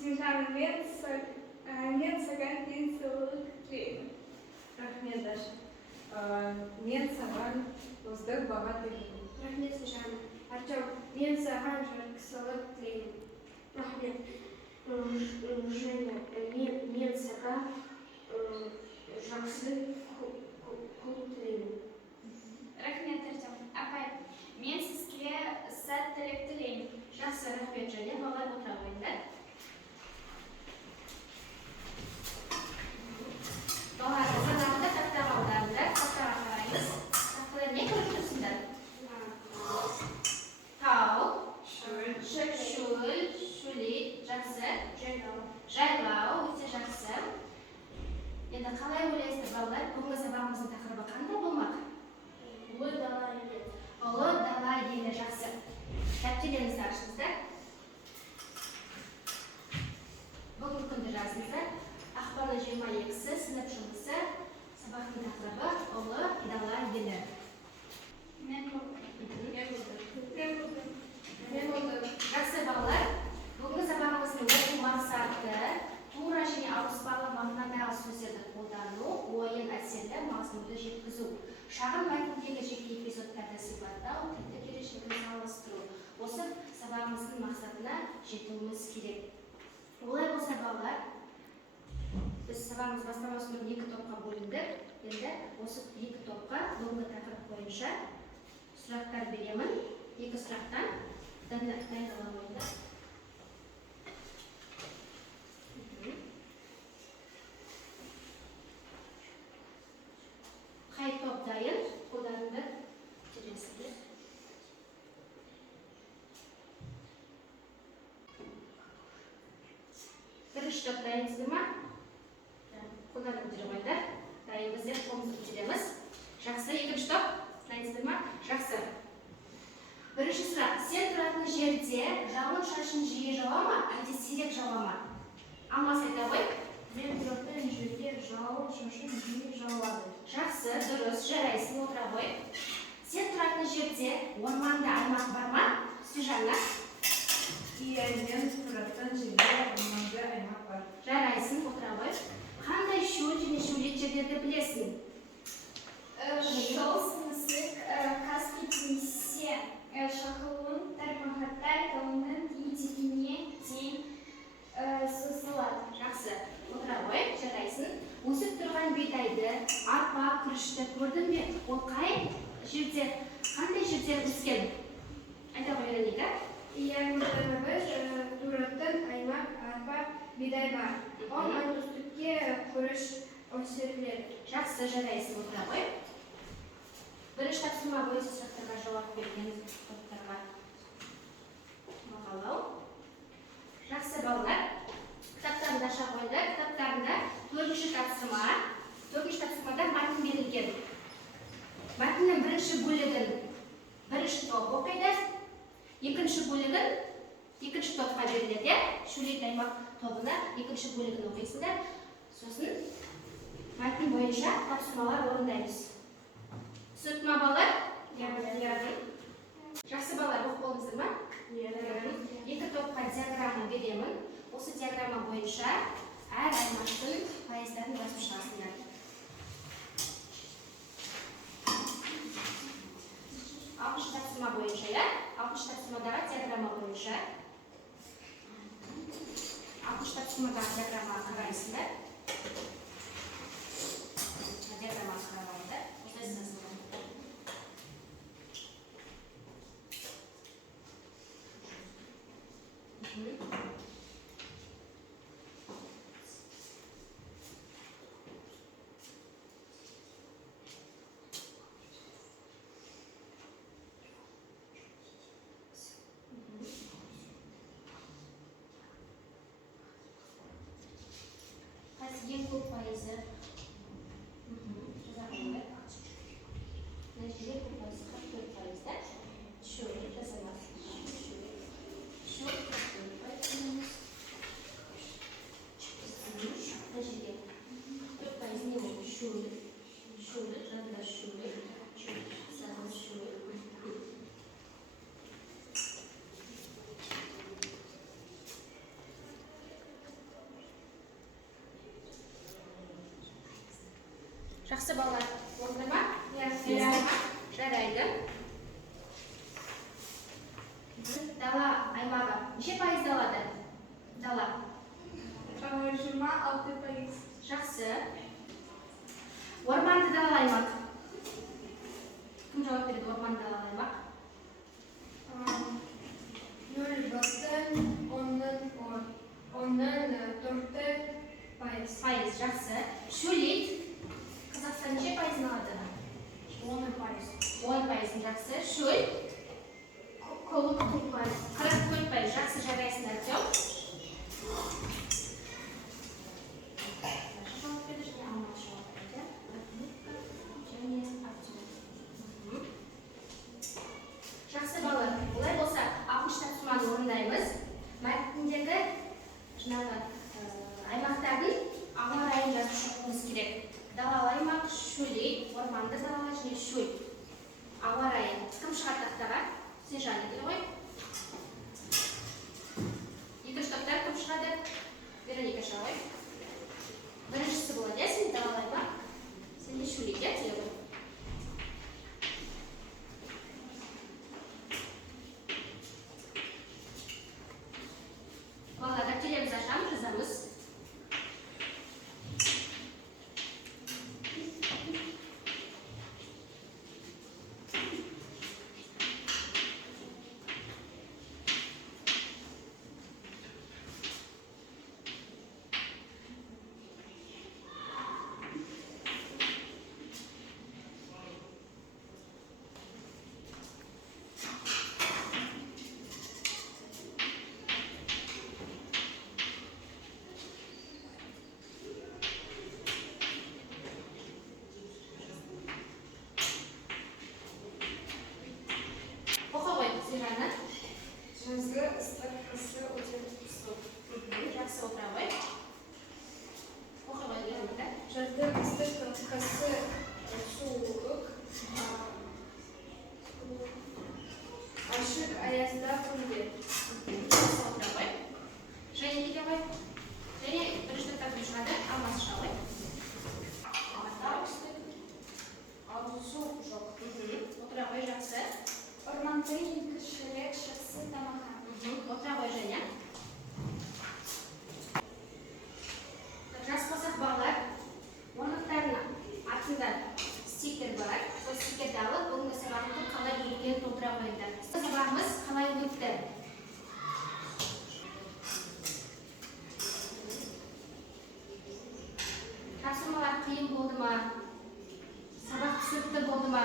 Снежана, men саған денсаулық тілеймін. Рахмет, Даша. Мен саған доздық баға тілеймін. Рахмет, Снежана. Артем, мен саған жақсылық тілеймін. Рахмет. Женя, мен саған жақсы күн тілеймін. Рахмет, Артем. Апай, мен сізге сәттілік тілеймін. Жақсы, рахмет, Женя. Балалар отыра қойыңдар. Балалар, сабағында тақтаға аударыңдар. Тақтаға қараймыз. Тақтада не көріп тұрсыңдар? Тау, шөл, шөлейт, жақсы. Жайлау, өте жақсы. Енді қалай ойлайсыздар, балалар? Бүгінгі сабағымыздың тақырыбы қандай болмақ? Ұлы дала елі. Ұлы дала елі, жақсы. Дәптерлеріңізді ашыңыздар. Бүгінгі күнді жазыңыздар. Ақпанның 22-сі сынып жұмысы, сабақтың тақырыбы ұлы дала елі. Мен Жақсы балалар, бүгінгі сабағымыздың оқу мақсаты тура және ауыспалы мағынадағы сөздерді қолдану, ойын әсерлі мазмұнды жеткізу, шағын мәтіндегі жеке эпизодтарды сипаттау, тіпті келешегін салыстыру. Осы сабағымыздың мақсатына жетуіміз керек. Олай болса балалар, біз сабағымыз бастамас бұрын 2 топқа бөліндік. Енді осы 2 топқа бүгінгі тақырып бойынша сұрақтар беремін. 2 сұрақтан дайындаламайды. Қай топ дайын? Қолдарыңды көтересіздер. Бірінші топ дайынсыздар ма? Қолдарыңды көтере қойыңдар. Дайынбыз деп қолымызды көтереміз. Жақсы, екінші топ дайынсыздар ма? Жақсы. Бірінші сұрақ. Сен тұратын жерде жауын шашын жиі жауа ма, әлде сирек жауа ма? Алмас айта ғой. Мен тұратын жерде жауын шашын жиі жауады. Жақсы, дұрыс, жарайсың, отыра ғой. Сен тұратын жерде орманды аймақ бар ма? Снежана? Иә, мен тұратын жерде орманды аймақ бар. Жарайсың, отыра ғой. Қандай шөл және шөлейт жерлерді білесің? Шолсын мысық, Каспий теңізі, Шақылуын, Тармағаттар тауының етегіне дейін созылады. Жақсы, отыра ғой, жарайсың. Өсіп тұрған бидайды, арпа, күрішті көрдің бе? Ол қай жерде, қандай жерде өскен? Айта ғой, Вероника. Біз тұратын аймақ арпа бидай бар. Ол оңтүстікке күріш өсіріледі. Жақсы, жарайсың, отыра ғой. Бірінші тапсырма бойынша сұрақтарға жауап берген топтарға мақалау. Жақсы балалар, кітаптарында аша қойыңдар. Кітаптарында 4-ші тапсырмада мәтін берілген. Мәтіннің бірінші бөлігін бірінші топ оқиды, екінші бөлігін екінші топқа беріледі. Шөлейт аймақ тобына екінші бөлігін оқисыңдар. Сосын мәтін бойынша тапсырмалар орындаймыз. Түсінікті ма балалар? Жақсы балалар, оқып болдыңыздар ма? Екі топқа диаграмма беремін. Осы диаграмма бойынша әр аймақтың пайыздарын жазып шығасыңдар. Алтыншы тапсырма бойынша, алтыншы тапсырмадағы диаграмма бойынша. Алтыншы тапсырмадағы диаграмма қарайсыңдар. Диаграмма қаралайды. Осылай ең көп пайызы жазамын. Нәтижеде көп пайызы 44 пайызда. Шөлейт жазамыз. Шөлейт 44 пайыз. Нәтижеде 4 пайыз не болды? Шөлейт. Шөлейт, жадыда шөлейт. Жазамыз шөлейт. Жақсы балалар. Болды ма? Иә. Жарайды. Дала аймағы. Неше пайыз далада? Дала. 26%. Жақсы. Орманды далалы аймақ. Кім жауап береді орманды далалы аймақ? 0,4%. Пайыз, жақсы. Шөлейт. Қазақстан неше пайызын алады? 10%. Жақсы. Шөл. 44%. Жақсы, жарайсың, Артем. Жауап берді және Алмат жауап берді. Және Артем. Жақсы балалар. Олай болса, 60 тапсырманы орындаймыз. Мәтіндегі жаңағы аймақтардың ауа райын жазып шығуымыз керек. Далалы аймақ, шөлейт, орманды далалы және шөл. Ауа райы. Кім шығады тақтаға? Сенжан екен ғой. Екінші топтар кім шығады? Вероника шығады ғой. Біріншісі болады, сен далалы аймақ, сен де шөлейт, иә, телефон. Балалар, дәптерлерімізді ашамыз, жазамыз. Оқы ғой, Сенжаны. Жазғы ыстық, қысы өте суық. Жақсы отыра ғой. Оқы ғой, Вероника. Жазғы ыстық, қысы суық. Ашық аязда күнде. Жақсы отыра ғой. Және кете ғой. Және бірінші топтар кім шығады? Алмас шығады ғой. Алматта өстік. Ал суық жоқ. Отыра ғой, жақсы. Орманды еңкішілік шықсы тамақа. Отыра ғой, және. Жас болсақ балалар, орындықтарының артында стикер бар. Сол стикерді алып, бүгінгі сабақты қалай өткенін толтыра қойыңдар. Сабағымыз қалай өтті? Тапсырмалар қиын болды ма? Сабақ түсінікті болды ма?